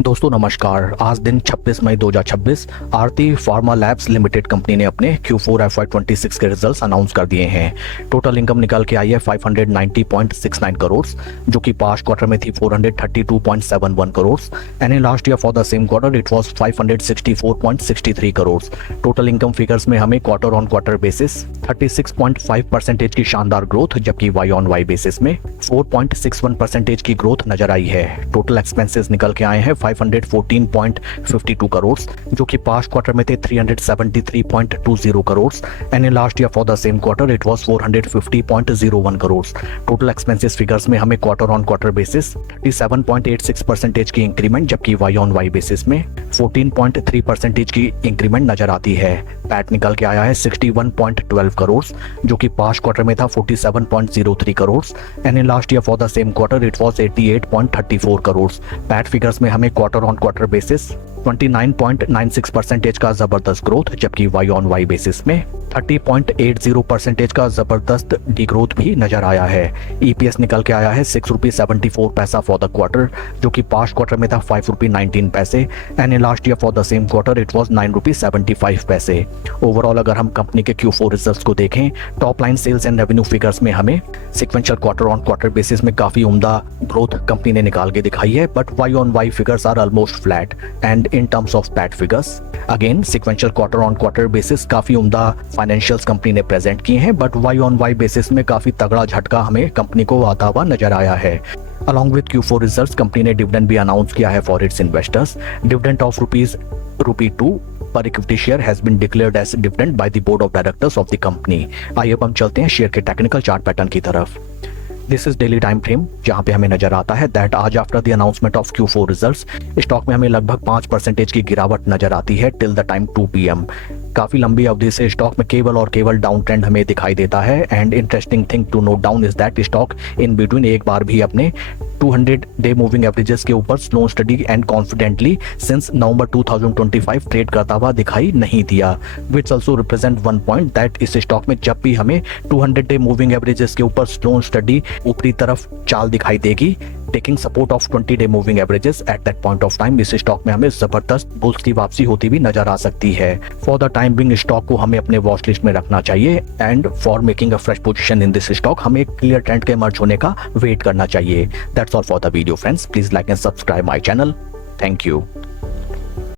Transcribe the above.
दोस्तों नमस्कार। आज दिन 26 मई 2026 आरती फार्मा लैब्स लिमिटेड कंपनी ने अपने Q4 FY26 के रिजल्ट्स अनाउंस कर दिए हैं। टोटल इनकम निकल के आई है 590.69 करोड़, जो कि पास्ट क्वार्टर में थी 432.71 crore and in last year for the same quarter it was 564.63 crore. Total income figures में हमें क्वार्टर ऑन क्वार्टर बेसिस 36.5% की शानदार ग्रोथ, जबकि वाई ऑन वाई बेसिस में 4.61% की ग्रोथ नजर आई है। टोटल एक्सपेंसेस निकल के आए हैं 514.52 करोड़, जो कि पास्ट क्वार्टर में थे 373.20 crore and in last year for the same quarter it was 450.01 crore. Total expenses figures में हमें क्वार्टर ऑन क्वार्टर बेसिस 37.86% की इंक्रीमेंट, जबकि वाई ऑन वाई बेसिस में 14.3% की इंक्रीमेंट नजर आती है। पैट निकल के आया है 61.12 करोड़, जो कि पास्ट क्वार्टर में था 47.03 crore and in last year for the same quarter it was 88.34 crore. PAT figures में हमें क्वार्टर ऑन क्वार्टर बेसिस 29.96% का जबरदस्त ग्रोथ, जबकि वाई ऑन वाई बेसिस में 30.80% का जबरदस्त डिग्रोथ भी नजर आया है। ईपीएस निकल के आया है 6 रुपये 74 पैसा फॉर द क्वार्टर, जो कि पास्ट क्वार्टर में था 5 रुपये 19 पैसे and in last year for the same quarter it was 9 रुपये 75 पैसे। ओवरऑल अगर हम कंपनी के Q4 रिजल्ट्स को देखें, top line sales and revenue figures में हमें sequential quarter on quarter basis में काफी उम्दा ग्रोथ कंपनी ने निकाल के दिखाई है, but Y on Y figures are almost flat and in terms of PAT figures again sequential quarter on quarter basis काफी उम्दा फाइनेंशियल्स कंपनी ने प्रेजेंट किए हैं, but Y on Y basis में काफी तगड़ा झटका हमें कंपनी को आता हुआ नजर आया है। Along with Q4 results company ने डिविडेंड भी अनाउंस किया है for its investors. Dividend of ₹2 per equity share has been declared as dividend by the board of directors of the company. आइए अब हम चलते हैं शेयर के टेक्निकल चार्ट पैटर्न की तरफ। This is daily time frame, जहां पे हमें नजर आता है दैट आज after the announcement of Q4 results stock में हमें लगभग 5% की गिरावट नजर आती है टिल द टाइम 2 PM। काफी लंबी अवधि से स्टॉक में केवल और केवल डाउन ट्रेंड हमें दिखाई देता है and interesting thing to note down is that stock in between एक बार भी अपने 200 डे मूविंग एवरेजेस के ऊपर slow study and confidently since November 2025 trade करता हुआ दिखाई नहीं दिया, which also represent one point that इस स्टॉक में जब भी हमें 200 डे मूविंग एवरेजेस के ऊपर स्लो स्टडी ऊपरी तरफ चाल दिखाई देगी taking support of 20 day moving averages at that point of time इस स्टॉक में हमें जबरदस्त बुल्स की वापसी होती भी नजर आ सकती है। For the time being stock को हमें अपने वॉच लिस्ट में रखना चाहिए and for making a fresh position in this stock हमें क्लियर ट्रेंड के इमर्ज होने का वेट करना चाहिए। That's all for the video friends, please like and subscribe my channel. Thank you.